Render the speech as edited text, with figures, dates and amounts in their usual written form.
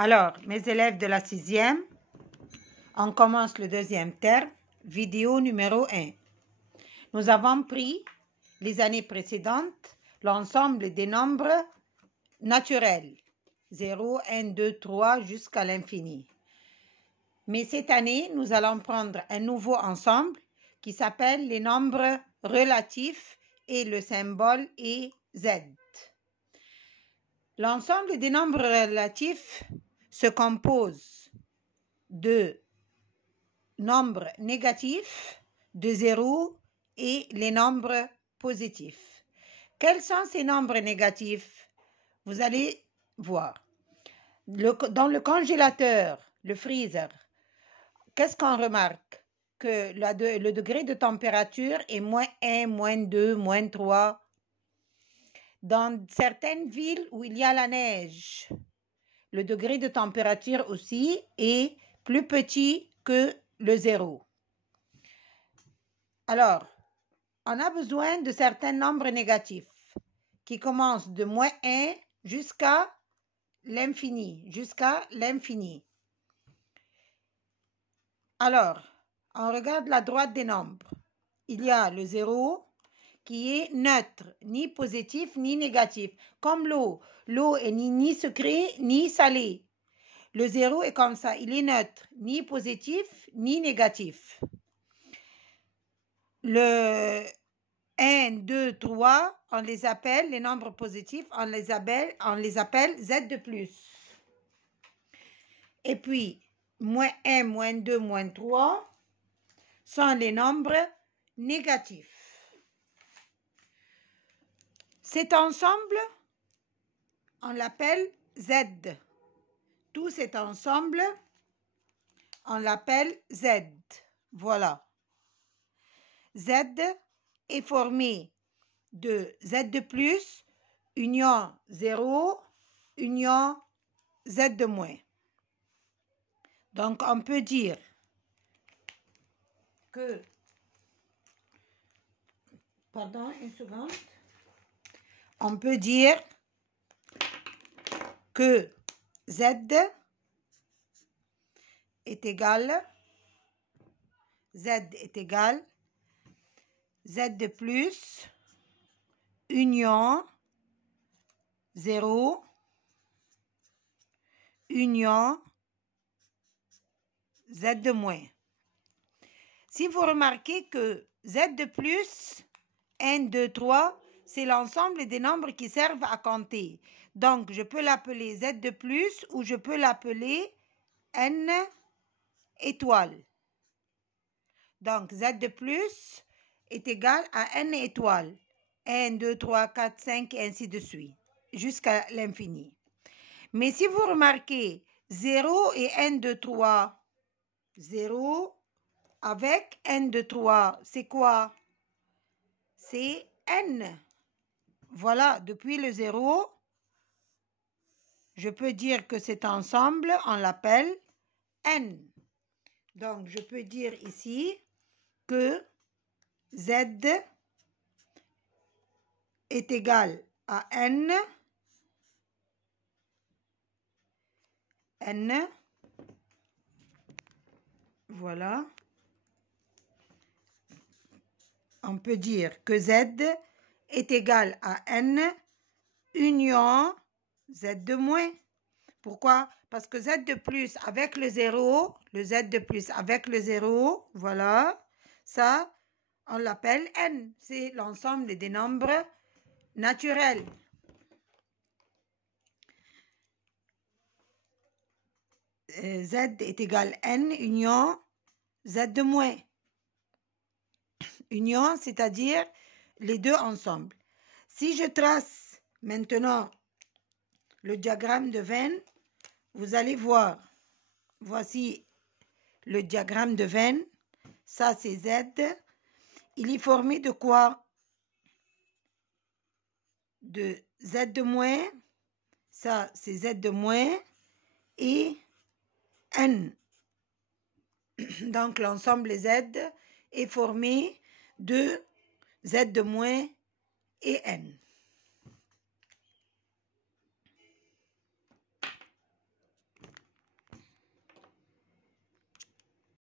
Alors, mes élèves de la 6e, on commence le deuxième terme, vidéo numéro 1. Nous avons pris, les années précédentes, l'ensemble des nombres naturels, 0, 1, 2, 3, jusqu'à l'infini. Mais cette année, nous allons prendre un nouveau ensemble qui s'appelle les nombres relatifs et le symbole est Z. L'ensemble des nombres relatifs se compose de nombres négatifs, de 0 et les nombres positifs. Quels sont ces nombres négatifs? Vous allez voir. Dans le congélateur, le freezer, qu'est-ce qu'on remarque? Que le degré de température est moins 1, moins 2, moins 3. Dans certaines villes où il y a la neige, le degré de température aussi est plus petit que le 0. Alors, on a besoin de certains nombres négatifs qui commencent de moins 1 jusqu'à l'infini, Alors, on regarde la droite des nombres. Il y a le 0 qui est neutre, ni positif ni négatif, comme l'eau. L'eau est ni sucrée ni salée. Le 0 est comme ça, il est neutre, ni positif ni négatif. Le 1, 2, 3, on les appelle, les nombres positifs, on les appelle Z de plus. Et puis, moins 1, moins 2, moins 3 sont les nombres négatifs. Cet ensemble, on l'appelle Z. Tout cet ensemble, on l'appelle Z. Voilà. Z est formé de Z de plus, union 0, union Z de moins. Donc, on peut dire que... Pardon, une seconde. On peut dire que Z est égal Z de plus, union 0, union Z de moins. Si vous remarquez que Z de plus, 1, 2, 3, c'est l'ensemble des nombres qui servent à compter. Donc, je peux l'appeler Z de plus ou je peux l'appeler N étoile. Donc, Z de plus est égal à N étoiles. 1, 2, 3, 4, 5 et ainsi de suite, jusqu'à l'infini. Mais si vous remarquez 0 et N de 3, 0 avec N de 3, c'est quoi? C'est N. Voilà, depuis le 0, je peux dire que cet ensemble, on l'appelle N. Donc, je peux dire ici que Z est égal à N. N. Voilà. On peut dire que Z est égal à N union Z de moins. Pourquoi? Parce que Z de plus avec le 0, le Z de plus avec le 0, voilà, ça, on l'appelle N. C'est l'ensemble des nombres naturels. Z est égal à N union Z de moins. Union, c'est-à-dire les deux ensemble. Si je trace maintenant le diagramme de Venn, vous allez voir, voici le diagramme de Venn, ça c'est Z, il est formé de quoi? De Z de moins, ça c'est Z de moins, et N. Donc l'ensemble Z est formé de Z de moins et N.